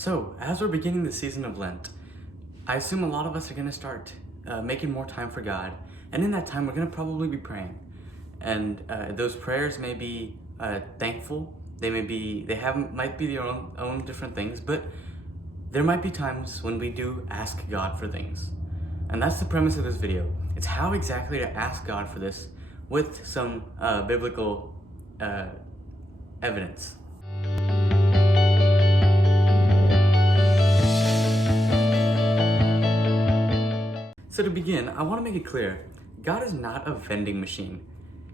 So, as we're beginning the season of Lent, I assume a lot of us are going to start making more time for God. And in that time, we're going to probably be praying. And those prayers may be thankful. Might be their own different things, but there might be times when we do ask God for things. And that's the premise of this video. It's how exactly to ask God for this with some biblical evidence. So to begin, I want to make it clear, God is not a vending machine.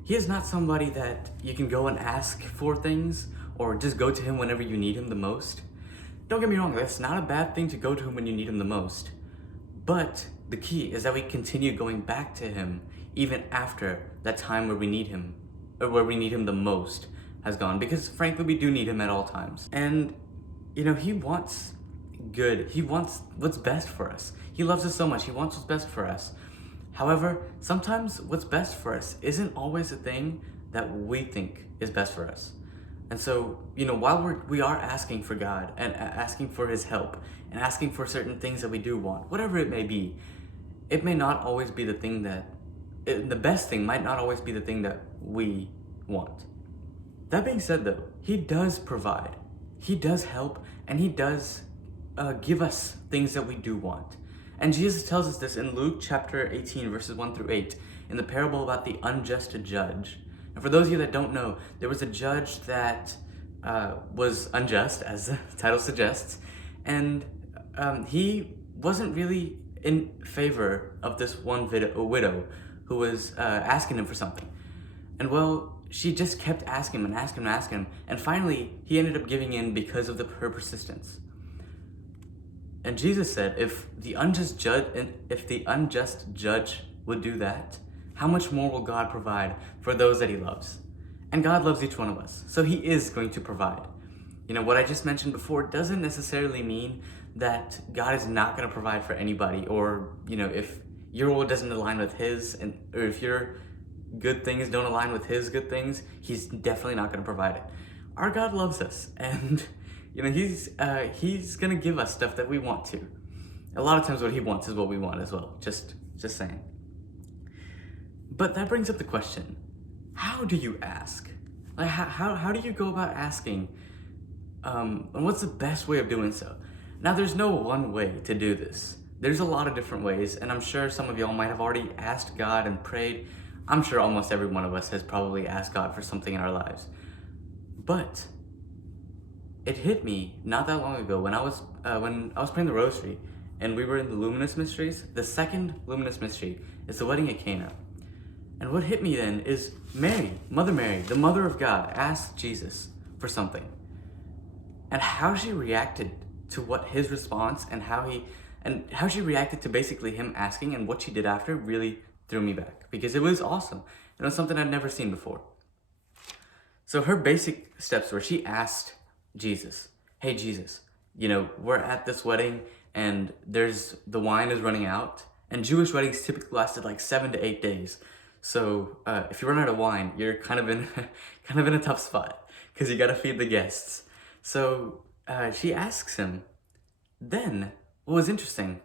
He is not somebody that you can go and ask for things or just go to him whenever you need him the most. Don't get me wrong, that's not a bad thing to go to him when you need him the most. But the key is that we continue going back to him even after that time where we need him, or where we need him the most has gone, because frankly we do need him at all times. And he wants good. He wants what's best for us. He loves us so much. He wants what's best for us. However, sometimes what's best for us isn't always the thing that we think is best for us. And so, while we are asking for God and asking for his help and asking for certain things that we do want, whatever it may be, it may not always be the thing the best thing might not always be the thing that we want. That being said though, he does provide, he does help, and he does give us things that we do want. And Jesus tells us this in Luke chapter 18, verses 1 through 8, in the parable about the unjust judge. And for those of you that don't know, there was a judge that was unjust, as the title suggests, and he wasn't really in favor of this one widow who was asking him for something. And well, she just kept asking him and asking him and asking him, and finally he ended up giving in because of her persistence. And Jesus said, if the unjust judge would do that, how much more will God provide for those that he loves? And God loves each one of us, so he is going to provide. What I just mentioned before doesn't necessarily mean that God is not going to provide for anybody, or if your will doesn't align with his, or if your good things don't align with his good things, he's definitely not going to provide it. Our God loves us, and he's gonna give us stuff that we want to. A lot of times what he wants is what we want as well, just saying. But that brings up the question, how do you ask? Like how do you go about asking? And what's the best way of doing so? Now there's no one way to do this. There's a lot of different ways, and I'm sure some of y'all might have already asked God and prayed. I'm sure almost every one of us has probably asked God for something in our lives. But it hit me not that long ago when I was praying the rosary, and we were in the luminous mysteries. The second luminous mystery is the wedding at Cana. And what hit me then is Mother Mary, the mother of God, asked Jesus for something. And how she reacted to what his response and how she reacted to basically him asking, and what she did after really threw me back, because it was awesome. It was something I'd never seen before. So her basic steps were, she asked Jesus, hey Jesus, we're at this wedding and the wine is running out, and Jewish weddings typically lasted like 7 to 8 days. So if you run out of wine, you're kind of in a tough spot, because you got to feed the guests. So she asks him. Then what was interesting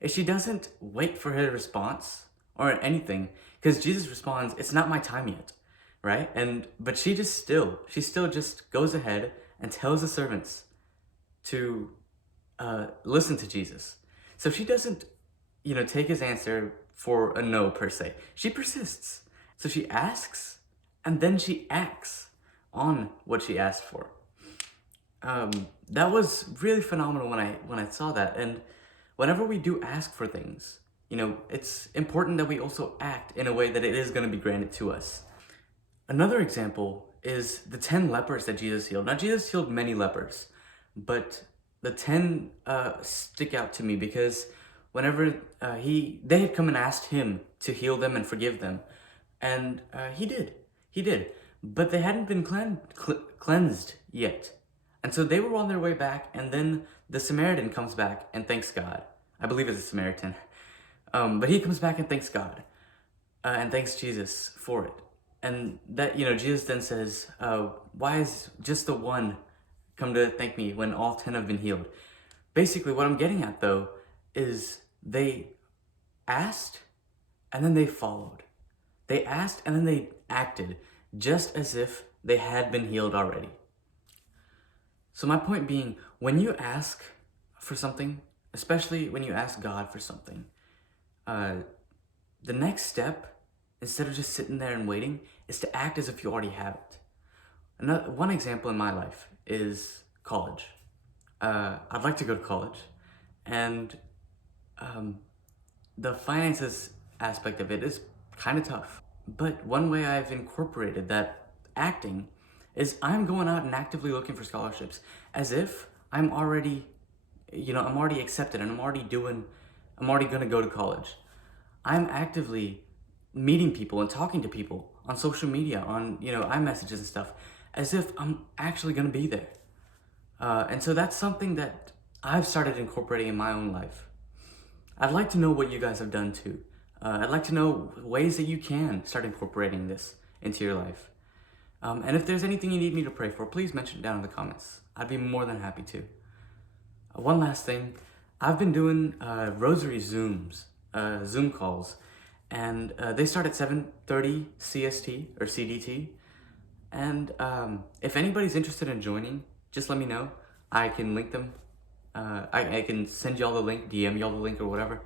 is she doesn't wait for her response or anything, because Jesus responds, it's not my time yet, right? But she still just goes ahead and tells the servants to listen to Jesus. So she doesn't, take his answer for a no per se. She persists. So she asks, and then she acts on what she asked for. That was really phenomenal when I saw that. And whenever we do ask for things, it's important that we also act in a way that it is going to be granted to us. Another example is the 10 lepers that Jesus healed. Now, Jesus healed many lepers, but the 10 stick out to me because whenever they had come and asked him to heal them and forgive them, and he did, but they hadn't been cleansed yet. And so they were on their way back, and then the Samaritan comes back and thanks God. I believe it's a Samaritan. But he comes back and thanks God and thanks Jesus for it. And that, Jesus then says, why is just the one come to thank me when all 10 have been healed? Basically, what I'm getting at though is they asked and then they followed. They asked and then they acted just as if they had been healed already. So my point being, when you ask for something, especially when you ask God for something, the next step, instead of just sitting there and waiting, is to act as if you already have it. One example in my life is college. I'd like to go to college, and the finances aspect of it is kind of tough. But one way I've incorporated that acting is I'm going out and actively looking for scholarships as if I'm already accepted and I'm already gonna go to college. I'm actively meeting people and talking to people on social media, on, iMessages and stuff, as if I'm actually gonna be there. And so that's something that I've started incorporating in my own life. I'd like to know what you guys have done too. I'd like to know ways that you can start incorporating this into your life. And if there's anything you need me to pray for, please mention it down in the comments. I'd be more than happy to. One last thing, I've been doing rosary Zoom calls, and they start at 7:30 CST or CDT. And if anybody's interested in joining, just let me know. I can link them. I can send y'all the link, DM y'all the link or whatever.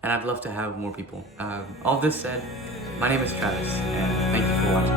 And I'd love to have more people. All this said, my name is Travis, and thank you for watching.